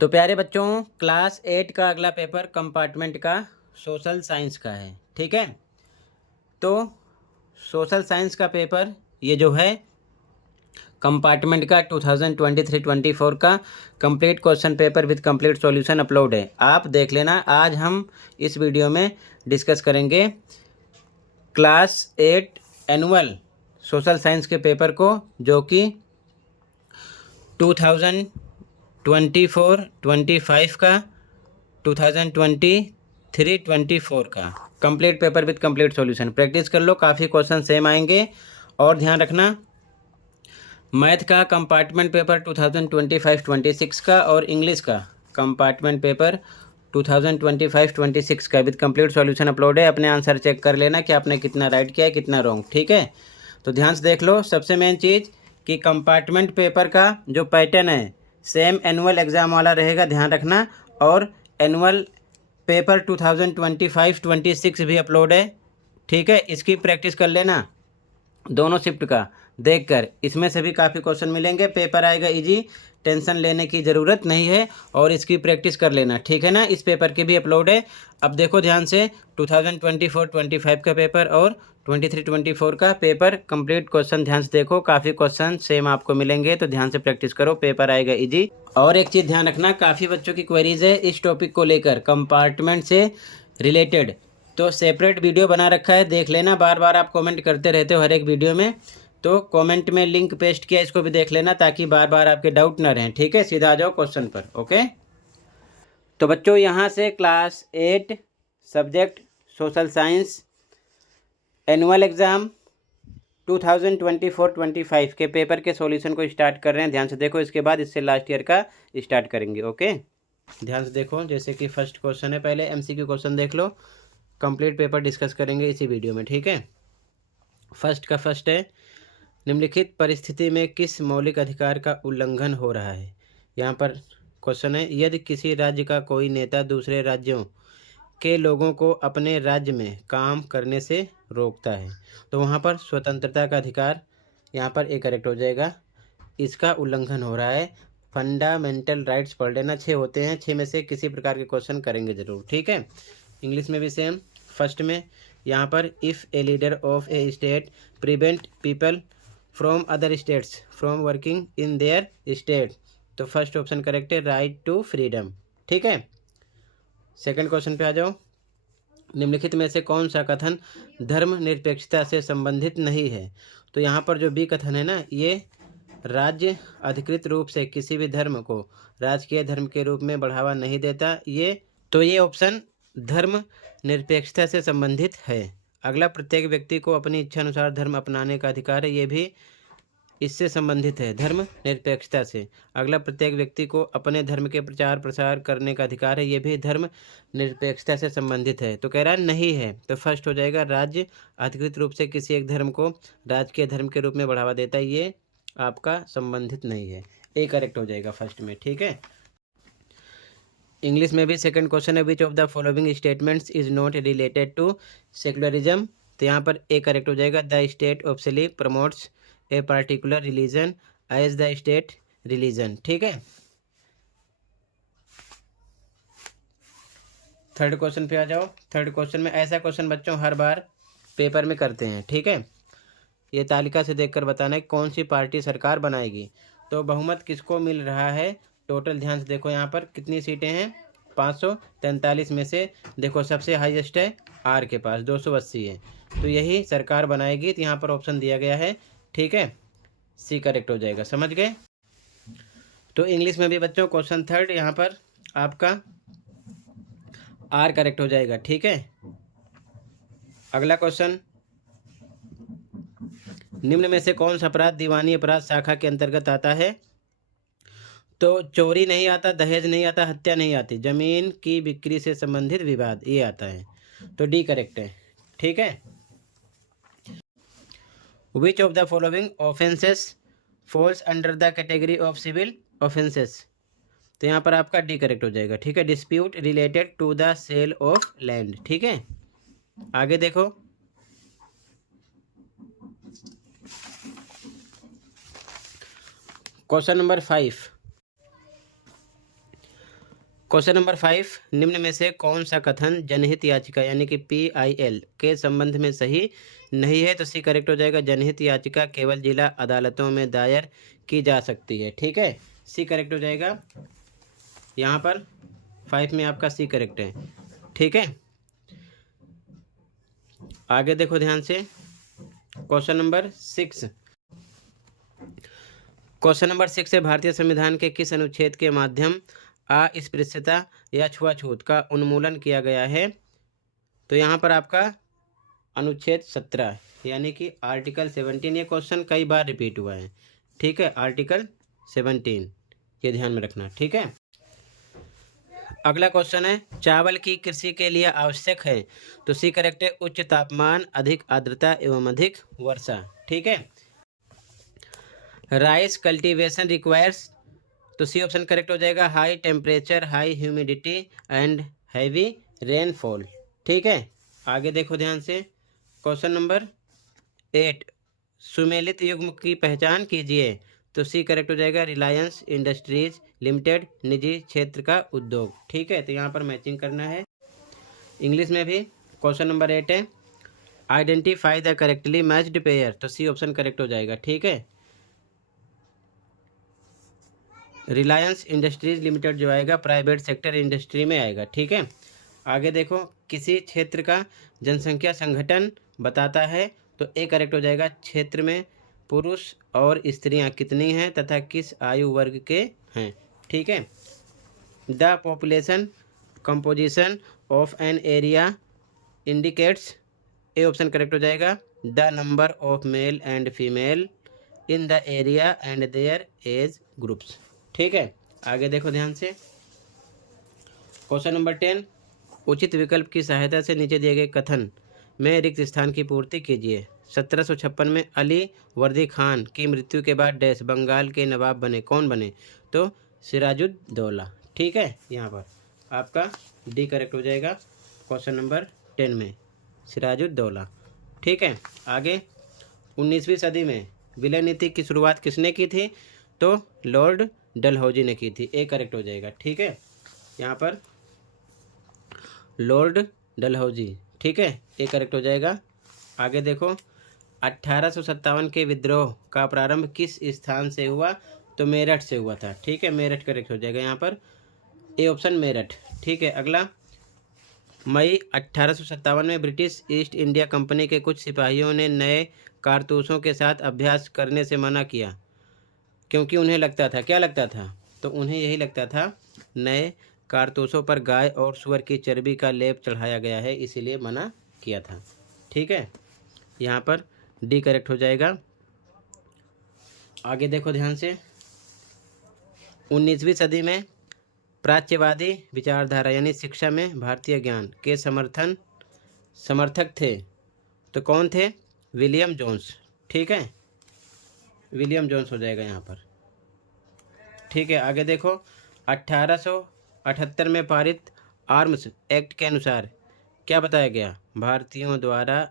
तो प्यारे बच्चों, क्लास 8 का अगला पेपर कंपार्टमेंट का सोशल साइंस का है। ठीक है, तो सोशल साइंस का पेपर ये जो है कंपार्टमेंट का 2023-24 का complete question paper with complete solution upload है। आप देख लेना। आज हम इस वीडियो में डिस्कस करेंगे क्लास 8 एनुअल सोशल साइंस के पेपर को, जो कि 2024-25 का 2023-24 का complete paper with complete solution practice कर लो। काफ़ी क्वेश्चन सेम आएंगे। और ध्यान रखना, मैथ का कंपार्टमेंट पेपर 2025-26 का और इंग्लिश का कंपार्टमेंट पेपर 2025-26 का विद कंप्लीट सॉल्यूशन अपलोड है। अपने आंसर चेक कर लेना कि आपने कितना राइट किया है, कितना रॉन्ग। ठीक है, तो ध्यान से देख लो। सबसे मेन चीज़ कि कंपार्टमेंट पेपर का जो पैटर्न है सेम एनुअल एग्ज़ाम वाला रहेगा, ध्यान रखना। और एनुअल पेपर 2025-26 भी अपलोड है। ठीक है, इसकी प्रैक्टिस कर लेना दोनों शिफ्ट का देखकर। इसमें से भी काफ़ी क्वेश्चन मिलेंगे, पेपर आएगा इजी, टेंशन लेने की ज़रूरत नहीं है। और इसकी प्रैक्टिस कर लेना, ठीक है ना। इस पेपर की भी अपलोड है। अब देखो ध्यान से, 2024-25 का पेपर और 23-24 का पेपर कंप्लीट क्वेश्चन ध्यान से देखो। काफ़ी क्वेश्चन सेम आपको मिलेंगे, तो ध्यान से प्रैक्टिस करो, पेपर आएगा इजी। और एक चीज़ ध्यान रखना, काफ़ी बच्चों की क्वेरीज है इस टॉपिक को लेकर कंपार्टमेंट से रिलेटेड, तो सेपरेट वीडियो बना रखा है, देख लेना। बार बार आप कमेंट करते रहते हो हर एक वीडियो में, तो कमेंट में लिंक पेस्ट किया, इसको भी देख लेना ताकि बार बार आपके डाउट ना रहें। ठीक है, सीधा आ जाओ क्वेश्चन पर। ओके, तो बच्चों यहाँ से class 8 subject social science annual exam 2024-25 के पेपर के सॉल्यूशन को स्टार्ट कर रहे हैं। ध्यान से देखो, इसके बाद इससे लास्ट ईयर का स्टार्ट करेंगे। ओके, ध्यान से देखो। जैसे कि फर्स्ट क्वेश्चन है, पहले एमसीक्यू क्वेश्चन देख लो, कंप्लीट पेपर डिस्कस करेंगे इसी वीडियो में। ठीक है, फर्स्ट का फर्स्ट है, निम्नलिखित परिस्थिति में किस मौलिक अधिकार का उल्लंघन हो रहा है। यहाँ पर क्वेश्चन है, यदि किसी राज्य का कोई नेता दूसरे राज्यों के लोगों को अपने राज्य में काम करने से रोकता है, तो वहाँ पर स्वतंत्रता का अधिकार, यहाँ पर एक करेक्ट हो जाएगा, इसका उल्लंघन हो रहा है। फंडामेंटल राइट्स पढ़ लेना, 6 होते हैं, 6 में से किसी प्रकार के क्वेश्चन करेंगे जरूर। ठीक है, इंग्लिश में भी सेम। फर्स्ट में यहाँ पर if a leader of A state prevent people from other states from working in their state, तो फर्स्ट ऑप्शन करेक्ट है, राइट टू फ्रीडम। ठीक है, सेकंड क्वेश्चन पे आ जाओ। निम्नलिखित में से कौन सा कथन धर्मनिरपेक्षता से संबंधित नहीं है। तो यहाँ पर जो बी कथन है ना, ये राज्य अधिकृत रूप से किसी भी धर्म को राजकीय धर्म के रूप में बढ़ावा नहीं देता, ये ऑप्शन धर्म निरपेक्षता से संबंधित है। अगला, प्रत्येक व्यक्ति को अपनी इच्छा अनुसार धर्म अपनाने का अधिकार है, ये भी इससे संबंधित है, धर्म निरपेक्षता से। अगला, प्रत्येक व्यक्ति को अपने धर्म के प्रचार प्रसार करने का अधिकार है, ये भी धर्म निरपेक्षता से संबंधित है। तो कह रहा है नहीं है, तो फर्स्ट हो जाएगा, राज्य अधिकृत रूप से किसी एक धर्म को राजकीय धर्म के रूप में बढ़ावा देता है, ये आपका संबंधित नहीं है, ए करेक्ट हो जाएगा फर्स्ट में। ठीक है, इंग्लिश में भी सेकंड क्वेश्चन है, which of the following statements is not related to secularism, तो यहाँ पर ए करेक्ट हो जाएगा, the state officially promotes a particular religion as the state religion. ठीक है, थर्ड क्वेश्चन पे आ जाओ। थर्ड क्वेश्चन में ऐसा क्वेश्चन बच्चों हर बार पेपर में करते हैं। ठीक है, ये तालिका से देखकर बताना है कौन सी पार्टी सरकार बनाएगी। तो बहुमत किसको मिल रहा है टोटल, ध्यान से देखो यहाँ पर कितनी सीटें हैं, 543 में से देखो सबसे हाईएस्ट है आर के पास 280 है, तो यही सरकार बनाएगी। तो यहाँ पर ऑप्शन दिया गया है, ठीक है, सी करेक्ट हो जाएगा, समझ गए। तो इंग्लिश में भी बच्चों क्वेश्चन थर्ड, यहाँ पर आपका आर करेक्ट हो जाएगा। ठीक है, अगला क्वेश्चन, निम्न में से कौन सा अपराध दीवानी अपराध शाखा के अंतर्गत आता है। तो चोरी नहीं आता, दहेज नहीं आता, हत्या नहीं आती, जमीन की बिक्री से संबंधित विवाद ये आता है, तो डी करेक्ट है। ठीक है, which of the following offences falls under the category of civil offences, तो यहाँ पर आपका डी करेक्ट हो जाएगा। ठीक है, dispute related to the sale of land. ठीक है, आगे देखो, क्वेश्चन नंबर 5, क्वेश्चन नंबर 5, निम्न में से कौन सा कथन जनहित याचिका यानी कि PIL के संबंध में सही नहीं है? तो सी करेक्ट हो जाएगा। जनहित याचिका केवल जिला अदालतों में दायर की जा सकती है। ठीक है, सी करेक्ट हो जाएगा। यहाँ पर 5 में आपका सी करेक्ट है। ठीक है, आगे देखो ध्यान से। क्वेश्चन नंबर 6, क्वेश्चन नंबर 6 है, भारतीय संविधान के किस अनुच्छेद के माध्यम अस्पृश्यता या छुआछूत का उन्मूलन किया गया है? तो यहाँ पर आपका अनुच्छेद 17 यानी कि आर्टिकल 17। ये क्वेश्चन कई बार रिपीट हुआ है। ठीक है, आर्टिकल 17 ये ध्यान में रखना। ठीक है, अगला क्वेश्चन है, चावल की कृषि के लिए आवश्यक है? तो सी करेक्ट है, उच्च तापमान, अधिक आर्द्रता एवं अधिक वर्षा। ठीक है, राइस कल्टीवेशन रिक्वायर्स, तो सी ऑप्शन करेक्ट हो जाएगा, high temperature, high humidity and heavy rainfall. ठीक है, आगे देखो ध्यान से। क्वेश्चन नंबर 8, सुमेलित युग्म की पहचान कीजिए। तो सी करेक्ट हो जाएगा, रिलायंस इंडस्ट्रीज लिमिटेड, निजी क्षेत्र का उद्योग। ठीक है, तो यहाँ पर मैचिंग करना है। इंग्लिश में भी क्वेश्चन नंबर 8 है, identify the correctly matched pair. तो सी ऑप्शन करेक्ट हो जाएगा। ठीक है, रिलायंस इंडस्ट्रीज लिमिटेड जो आएगा प्राइवेट सेक्टर इंडस्ट्री में आएगा। ठीक है, आगे देखो, किसी क्षेत्र का जनसंख्या संगठन बताता है। तो ए करेक्ट हो जाएगा, क्षेत्र में पुरुष और स्त्रियां कितनी हैं तथा किस आयु वर्ग के हैं। ठीक है, the population composition of an area indicates, A option correct हो जाएगा, the number of male and female in the area and their age groups. ठीक है, आगे देखो ध्यान से। क्वेश्चन नंबर 10, उचित विकल्प की सहायता से नीचे दिए गए कथन में रिक्त स्थान की पूर्ति कीजिए। 1756 में अली वर्दी खान की मृत्यु के बाद डैश बंगाल के नवाब बने। कौन बने? तो सिराजुद्दौला। ठीक है, यहाँ पर आपका डी करेक्ट हो जाएगा। क्वेश्चन नंबर 10 में सिराजुद्दौला। ठीक है, आगे 19वीं सदी में विलय नीति की शुरुआत किसने की थी? तो लॉर्ड डलहौजी ने की थी। ए करेक्ट हो जाएगा। ठीक है, यहाँ पर लॉर्ड डलहौजी। ठीक है, ए करेक्ट हो जाएगा। आगे देखो, 1857 के विद्रोह का प्रारंभ किस स्थान से हुआ? तो मेरठ से हुआ था। ठीक है, मेरठ करेक्ट हो जाएगा यहाँ पर, ए ऑप्शन मेरठ। ठीक है, अगला, मई 1857 में ब्रिटिश ईस्ट इंडिया कंपनी के कुछ सिपाहियों ने नए कारतूसों के साथ अभ्यास करने से मना किया, क्योंकि उन्हें लगता था, क्या लगता था? तो उन्हें यही लगता था नए कारतूसों पर गाय और सूअर की चर्बी का लेप चढ़ाया गया है, इसीलिए मना किया था। ठीक है, यहाँ पर डी करेक्ट हो जाएगा। आगे देखो ध्यान से, 19वीं सदी में प्राच्यवादी विचारधारा यानी शिक्षा में भारतीय ज्ञान के समर्थक थे। तो कौन थे? William Jones. ठीक है, विलियम जोन्स हो जाएगा यहाँ पर। ठीक है, आगे देखो, 1878 में पारित आर्म्स एक्ट के अनुसार क्या बताया गया? भारतीयों द्वारा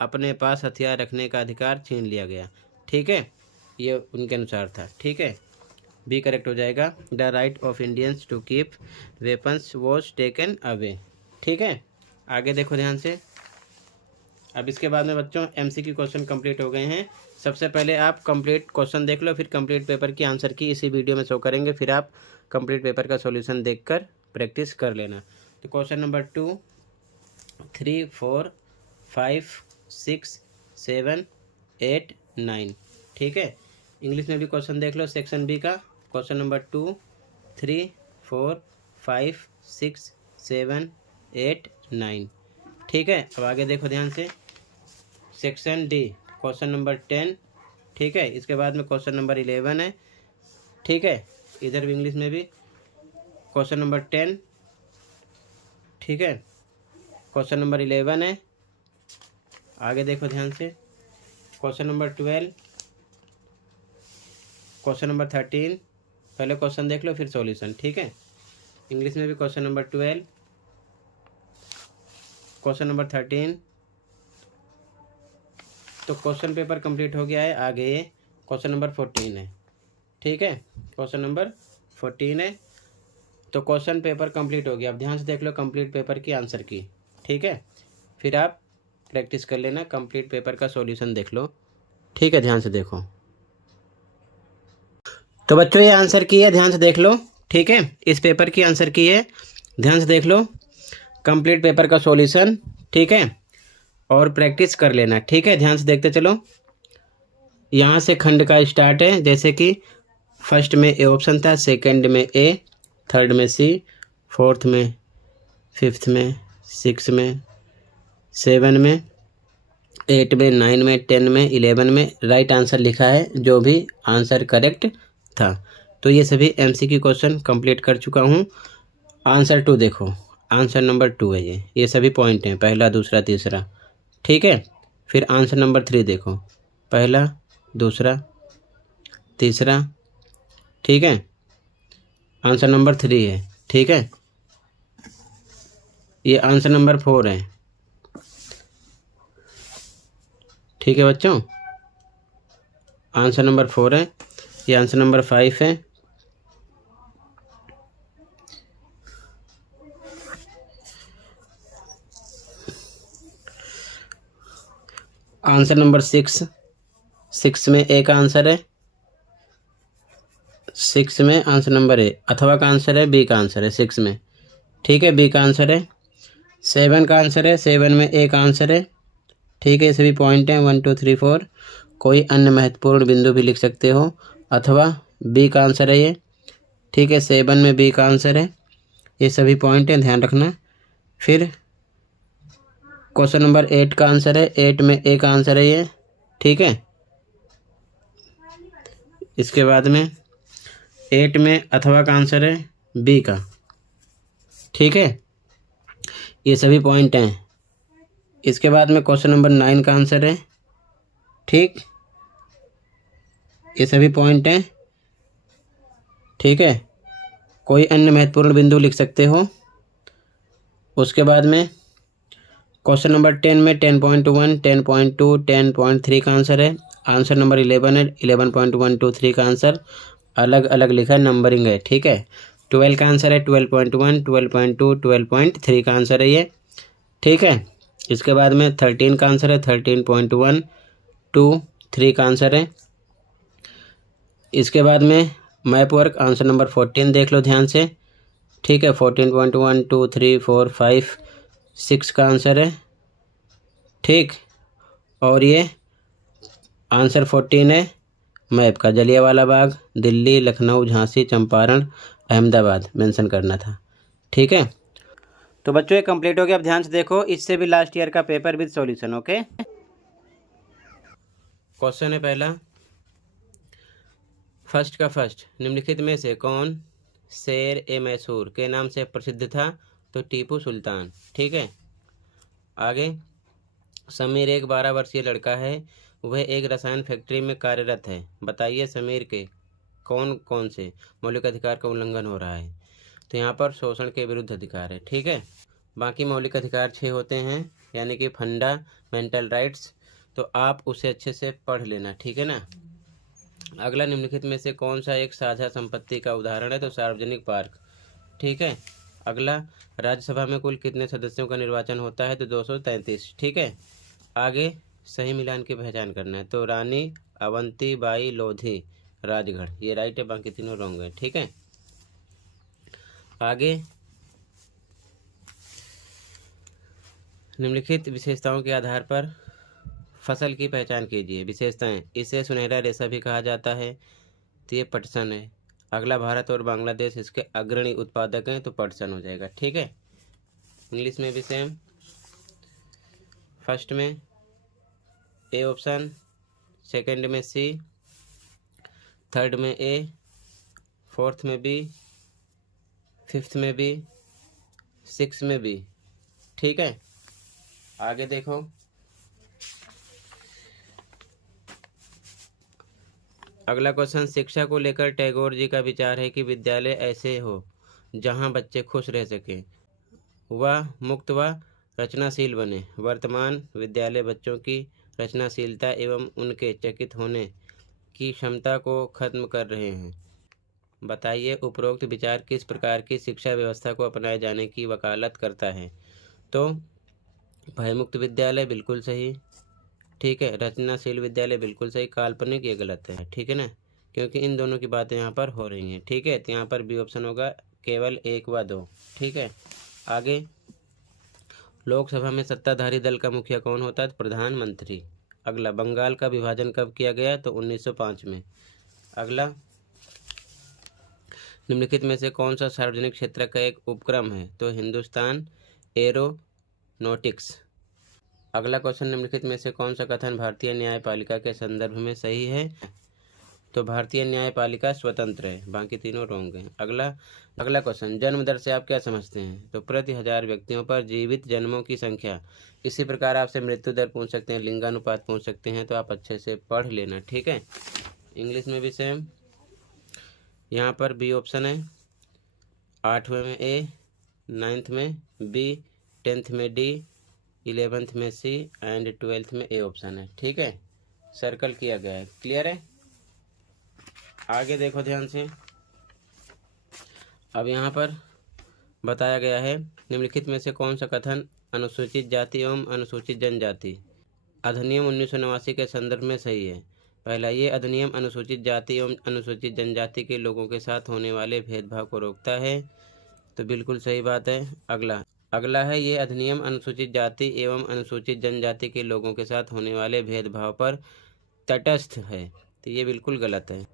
अपने पास हथियार रखने का अधिकार छीन लिया गया। ठीक है, ये उनके अनुसार था। ठीक है, बी करेक्ट हो जाएगा, the right of Indians to keep weapons was taken away. ठीक है, आगे देखो ध्यान से। अब इसके बाद में बच्चों MCQ क्वेश्चन कंप्लीट हो गए हैं। सबसे पहले आप कंप्लीट क्वेश्चन देख लो, फिर कंप्लीट पेपर की आंसर की इसी वीडियो में शो करेंगे, फिर आप कंप्लीट पेपर का सॉल्यूशन देखकर प्रैक्टिस कर लेना। तो क्वेश्चन नंबर 2, 3, 4, 5, 6, 7, 8, 9। ठीक है, इंग्लिश में भी क्वेश्चन देख लो सेक्शन बी का। Question number 2, 3, 4, 5, 6, 7, 8, 9। ठीक है, अब आगे देखो ध्यान से, सेक्शन डी क्वेश्चन नंबर 10। ठीक है, इसके बाद में क्वेश्चन नंबर 11 है। ठीक है, इधर भी इंग्लिश में भी क्वेश्चन नंबर 10। ठीक है, क्वेश्चन नंबर 11 है। आगे देखो ध्यान से, क्वेश्चन नंबर 12, क्वेश्चन नंबर 13। पहले क्वेश्चन देख लो फिर सॉल्यूशन। ठीक है, इंग्लिश में भी क्वेश्चन नंबर 12, क्वेश्चन नंबर 13। तो क्वेश्चन पेपर कंप्लीट हो गया है। आगे क्वेश्चन नंबर 14 है। ठीक है, क्वेश्चन नंबर 14 है। तो क्वेश्चन पेपर कंप्लीट हो गया। अब ध्यान से देख लो कंप्लीट पेपर की आंसर की, ठीक है। फिर आप प्रैक्टिस कर लेना, कंप्लीट पेपर का सॉल्यूशन देख लो, ठीक है। ध्यान से देखो। तो बच्चों ये आंसर की है, ध्यान से देख लो, ठीक है। इस पेपर की आंसर की है, ध्यान से देख लो, कंप्लीट पेपर का सॉल्यूशन, ठीक है। और प्रैक्टिस कर लेना, ठीक है। ध्यान से देखते चलो। यहाँ से खंड का स्टार्ट है, जैसे कि फर्स्ट में ए ऑप्शन था, सेकंड में ए, थर्ड में सी, फोर्थ में, फिफ्थ में, सिक्स में, सेवन में, 8 में, 9 में, 10 में, 11 में राइट आंसर लिखा है, जो भी आंसर करेक्ट था। तो ये सभी एमसीक्यू क्वेश्चन कंप्लीट कर चुका हूँ। आंसर 2 देखो, आंसर नंबर 2 है ये सभी पॉइंट हैं, पहला, दूसरा, तीसरा, ठीक है। फिर आंसर नंबर 3 देखो, पहला, दूसरा, तीसरा, ठीक है। आंसर नंबर 3 है, ठीक है। ये आंसर नंबर 4 है, ठीक है बच्चों। आंसर नंबर 4 है। ये आंसर नंबर 5 है। आंसर नंबर 6 में ए का आंसर है। 6 में आंसर नंबर ए, अथवा का आंसर है, बी का आंसर है 6 में, ठीक है। बी का आंसर है। 7 का आंसर है, 7 में ए का आंसर है, ठीक है। ये सभी पॉइंट हैं 1 2 3 4। कोई अन्य महत्वपूर्ण बिंदु भी लिख सकते हो, अथवा बी का आंसर है ये, ठीक है। 7 में बी का आंसर है। ये सभी पॉइंट हैं, ध्यान रखना। फिर क्वेश्चन नंबर 8 का आंसर है, 8 में ए का आंसर है ये, ठीक है। इसके बाद में 8 में अथवा का आंसर है बी का, ठीक है। ये सभी पॉइंट हैं। इसके बाद में क्वेश्चन नंबर 9 का आंसर है, ठीक। ये सभी पॉइंट हैं, ठीक है। कोई अन्य महत्वपूर्ण बिंदु लिख सकते हो। उसके बाद में क्वेश्चन नंबर 10 में 10.1, 10.2, 10.3 का आंसर है। आंसर नंबर 11 है, 11.123 का आंसर अलग अलग लिखा, नंबरिंग है, ठीक है। 12 का आंसर है 12.1, 12.2, 12.3 का आंसर है ये, ठीक है। इसके बाद में 13 का आंसर है, 13.1, 2, 3 का आंसर है। इसके बाद में मैप वर्क आंसर नंबर 14 देख लो ध्यान से, ठीक है। 14.1, 2, 3, 4, 5, 6 का आंसर है, ठीक। और ये आंसर 14 है मैप का, जलियांवाला बाग, दिल्ली, लखनऊ, झांसी, चंपारण, अहमदाबाद मेंशन करना था, ठीक है। तो बच्चों ये कंप्लीट हो गया। अब ध्यान से देखो, इससे भी लास्ट ईयर का paper with solution, okay. Question है पहला, फर्स्ट का फर्स्ट, निम्नलिखित में से कौन शेर ए मैसूर के नाम से प्रसिद्ध था? तो टीपू सुल्तान, ठीक है। आगे, समीर एक 12 वर्षीय लड़का है, वह एक रसायन फैक्ट्री में कार्यरत है, बताइए समीर के कौन कौन से मौलिक अधिकार का उल्लंघन हो रहा है? तो यहाँ पर शोषण के विरुद्ध अधिकार है, ठीक है। बाकी मौलिक अधिकार 6 होते हैं, यानी कि फंडामेंटल राइट्स, तो आप उसे अच्छे से पढ़ लेना, ठीक है ना। अगला, निम्नलिखित में से कौन सा एक साझा संपत्ति का उदाहरण है? तो सार्वजनिक पार्क, ठीक है। अगला, राज्यसभा में कुल कितने सदस्यों का निर्वाचन होता है? तो 233, ठीक है। आगे, सही मिलान की पहचान करना है, तो रानी अवंतीबाई लोधी राजगढ़, ये राइट है, बाकी तीनों रॉन्ग है, ठीक है। आगे, निम्नलिखित विशेषताओं के आधार पर फसल की पहचान कीजिए। विशेषताएं, इसे सुनहरा रेशा भी कहा जाता है, तो ये पटसन है। अगला, भारत और बांग्लादेश इसके अग्रणी उत्पादक हैं, तो पटसन हो जाएगा, ठीक है। इंग्लिश में भी सेम, फर्स्ट में ए ऑप्शन, सेकंड में सी, थर्ड में ए, फोर्थ में बी, फिफ्थ में बी, सिक्स में बी, ठीक है। आगे देखो, अगला क्वेश्चन, शिक्षा को लेकर टैगोर जी का विचार है कि विद्यालय ऐसे हो जहां बच्चे खुश रह सकें, वह मुक्त व रचनाशील बने। वर्तमान विद्यालय बच्चों की रचनाशीलता एवं उनके चकित होने की क्षमता को खत्म कर रहे हैं। बताइए उपरोक्त विचार किस प्रकार की शिक्षा व्यवस्था को अपनाए जाने की वकालत करता है। तो भयमुक्त विद्यालय बिल्कुल सही, ठीक है। रचनाशील विद्यालय बिल्कुल सही। काल्पनिक ये गलत है, ठीक है ना, क्योंकि इन दोनों की बातें यहाँ पर हो रही हैं, ठीक है। तो यहाँ पर बी ऑप्शन होगा केवल 1 व 2, ठीक है। आगे, लोकसभा में सत्ताधारी दल का मुखिया कौन होता है? प्रधानमंत्री। अगला, बंगाल का विभाजन कब किया गया? तो 1905 में। अगला, निम्नलिखित में से कौन सा सार्वजनिक क्षेत्र का एक उपक्रम है? तो हिंदुस्तान एरोनॉटिक्स। अगला क्वेश्चन, निम्नलिखित में से कौन सा कथन भारतीय न्यायपालिका के संदर्भ में सही है? तो भारतीय न्यायपालिका स्वतंत्र है, बाकी तीनों रॉन्ग हैं। अगला क्वेश्चन, जन्म दर से आप क्या समझते हैं? तो प्रति 1000 व्यक्तियों पर जीवित जन्मों की संख्या। इसी प्रकार आपसे मृत्यु दर पूछ सकते हैं, लिंगानुपात पूछ सकते हैं, तो आप अच्छे से पढ़ लेना, ठीक है। इंग्लिश में भी सेम, यहाँ पर बी ऑप्शन है, 8वें में ए, 9th में बी, 10th में डी, 11th में सी एंड 12th में ए ऑप्शन है, ठीक है। सर्कल किया गया है, क्लियर है। आगे देखो ध्यान से, अब यहाँ पर बताया गया है, निम्नलिखित में से कौन सा कथन अनुसूचित जाति एवं अनुसूचित जनजाति अधिनियम 1989 के संदर्भ में सही है? पहला, ये अधिनियम अनुसूचित जाति एवं अनुसूचित जनजाति के लोगों के साथ होने वाले भेदभाव को रोकता है, तो बिल्कुल सही बात है। अगला है, ये अधिनियम अनुसूचित जाति एवं अनुसूचित जनजाति के लोगों के साथ होने वाले भेदभाव पर तटस्थ है, तो ये बिल्कुल गलत है।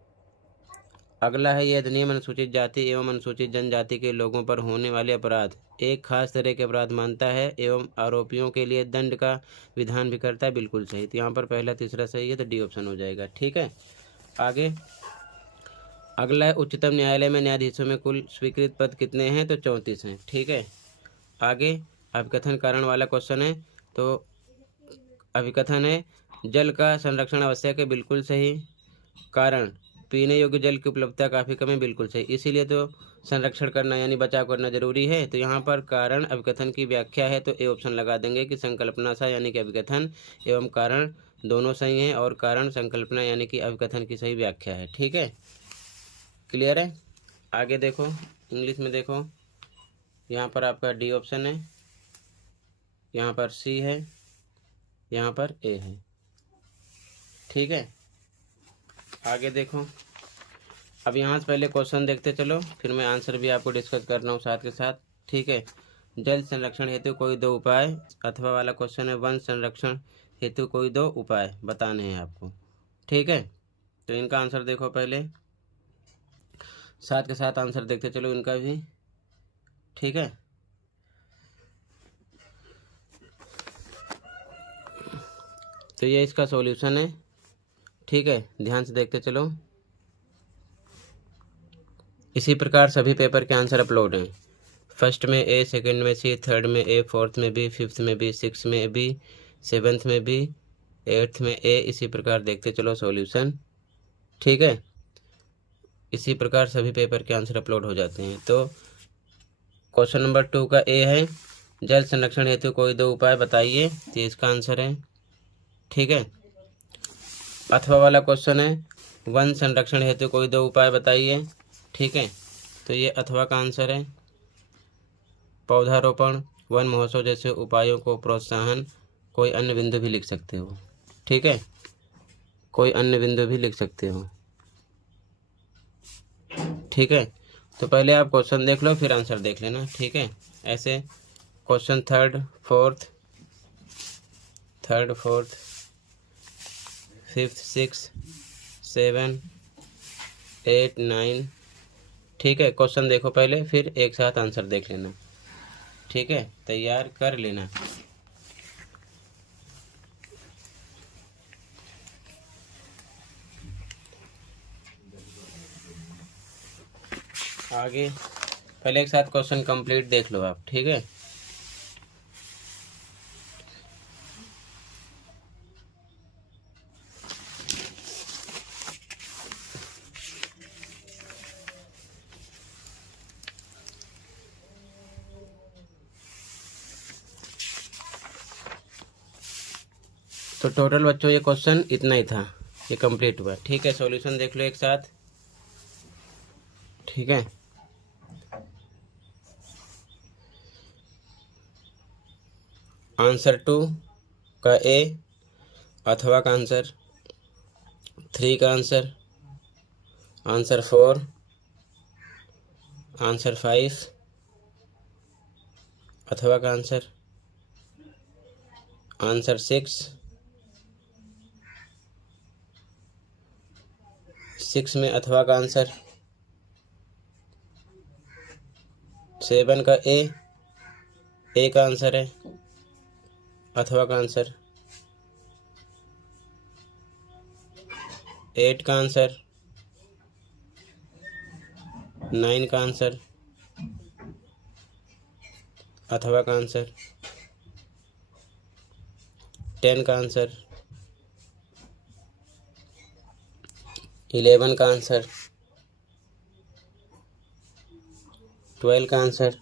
अगला है, ये अधिनियम अनुसूचित जाति एवं अनुसूचित जनजाति के लोगों पर होने वाले अपराध एक खास तरह के अपराध मानता है एवं आरोपियों के लिए दंड का विधान भी करता है, बिल्कुल सही। तो यहाँ पर पहला तीसरा सही है, तो डी ऑप्शन हो जाएगा, ठीक है। आगे, अगला है, उच्चतम न्यायालय में न्यायाधीशों में कुल स्वीकृत पद कितने हैं? तो 34 हैं, ठीक है। आगे, अभिकथन कारण वाला क्वेश्चन है, तो अभिकथन है, जल का संरक्षण आवश्यक है, बिल्कुल सही। कारण, पीने योग्य जल की उपलब्धता काफ़ी कम है, बिल्कुल सही, इसीलिए तो संरक्षण करना यानी बचाव करना जरूरी है। तो यहाँ पर कारण अभिकथन की व्याख्या है, तो ए ऑप्शन लगा देंगे कि संकल्पना सा यानी कि अभिकथन एवं कारण दोनों सही हैं, और कारण संकल्पना यानी कि अभिकथन की सही व्याख्या है, ठीक है, क्लियर है। आगे देखो, इंग्लिश में देखो, यहाँ पर आपका डी ऑप्शन है, यहाँ पर सी है, यहाँ पर ए है, ठीक है। आगे देखो, अब यहाँ से पहले क्वेश्चन देखते चलो, फिर मैं आंसर भी आपको डिस्कस कर रहा हूँ साथ के साथ, ठीक है। जल संरक्षण हेतु कोई 2 उपाय, अथवा वाला क्वेश्चन है, वन संरक्षण हेतु कोई 2 उपाय बताने हैं आपको, ठीक है। तो इनका आंसर देखो पहले, साथ के साथ आंसर देखते चलो इनका भी, ठीक है। तो ये इसका सॉल्यूशन है, ठीक है, ध्यान से देखते चलो। इसी प्रकार सभी पेपर के आंसर अपलोड हैं, फर्स्ट में ए, सेकंड में सी, थर्ड में ए, फोर्थ में बी, फिफ्थ में बी, सिक्स में बी, सेवन्थ में बी, एट्थ में ए। इसी प्रकार देखते चलो सॉल्यूशन, ठीक है। इसी प्रकार सभी पेपर के आंसर अपलोड हो जाते हैं। तो क्वेश्चन नंबर 2 का ए है, जल संरक्षण हेतु कोई 2 उपाय बताइए, तो इसका आंसर है, ठीक है। अथवा वाला क्वेश्चन है, वन संरक्षण हेतु कोई 2 उपाय बताइए, ठीक है। तो ये अथवा का आंसर है। पौधारोपण, वन महोत्सव जैसे उपायों को प्रोत्साहन, कोई अन्य बिंदु भी लिख सकते हो, ठीक है, कोई अन्य बिंदु भी लिख सकते हो, ठीक है। तो पहले आप क्वेश्चन देख लो, फिर आंसर देख लेना, ठीक है। ऐसे क्वेश्चन थर्ड, फोर्थ, फिफ्थ, 6, 7, 8, 9, ठीक है। क्वेश्चन देखो पहले, फिर एक साथ आंसर देख लेना, ठीक है, तैयार कर लेना। आगे पहले एक साथ क्वेश्चन कंप्लीट देख लो आप, ठीक है। तो टोटल बच्चों ये क्वेश्चन इतना ही था, ये कंप्लीट हुआ, ठीक है। सॉल्यूशन देख लो एक साथ, ठीक है। आंसर 2 का ए, अथवा का आंसर 3 का आंसर 4, आंसर 5, अथवा का आंसर 6 में अथवा का आंसर 7 का ए का आंसर है, अथवा का आंसर 8 का आंसर, 9 का आंसर, अथवा का आंसर 10 का आंसर, 11 का आंसर, 12 का आंसर,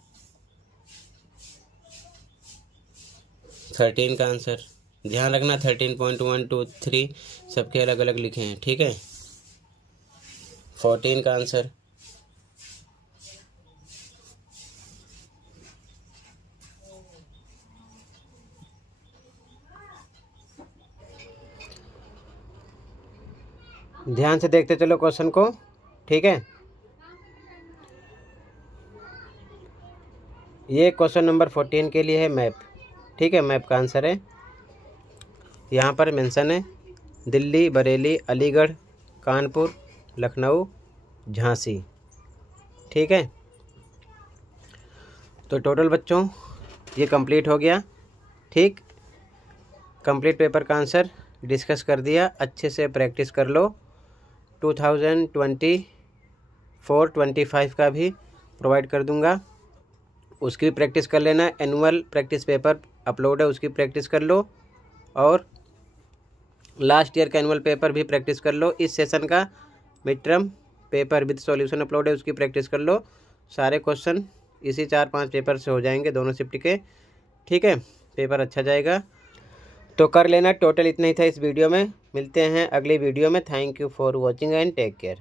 13 का आंसर। ध्यान रखना 13.1, 2, 3 सबके अलग अलग लिखे हैं, ठीक है। 14 का आंसर, ध्यान से देखते चलो क्वेश्चन को, ठीक है। ये क्वेश्चन नंबर 14 के लिए है मैप, ठीक है। मैप का आंसर है, यहाँ पर मेंशन है दिल्ली, बरेली, अलीगढ़, कानपुर, लखनऊ, झांसी, ठीक है। तो टोटल बच्चों ये कंप्लीट हो गया, ठीक। कंप्लीट पेपर का आंसर डिस्कस कर दिया, अच्छे से प्रैक्टिस कर लो। 2024-25 का भी प्रोवाइड कर दूंगा, उसकी भी प्रैक्टिस कर लेना। एनुअल प्रैक्टिस पेपर अपलोड है, उसकी प्रैक्टिस कर लो, और लास्ट ईयर का एनुअल पेपर भी प्रैक्टिस कर लो। इस सेशन का mid term paper with solution upload है, उसकी प्रैक्टिस कर लो। सारे क्वेश्चन इसी 4-5 पेपर से हो जाएंगे, दोनों शिफ्ट के, ठीक है। पेपर अच्छा जाएगा, तो कर लेना। टोटल इतना ही था इस वीडियो में। मिलते हैं अगली वीडियो में। Thank you for watching and take care.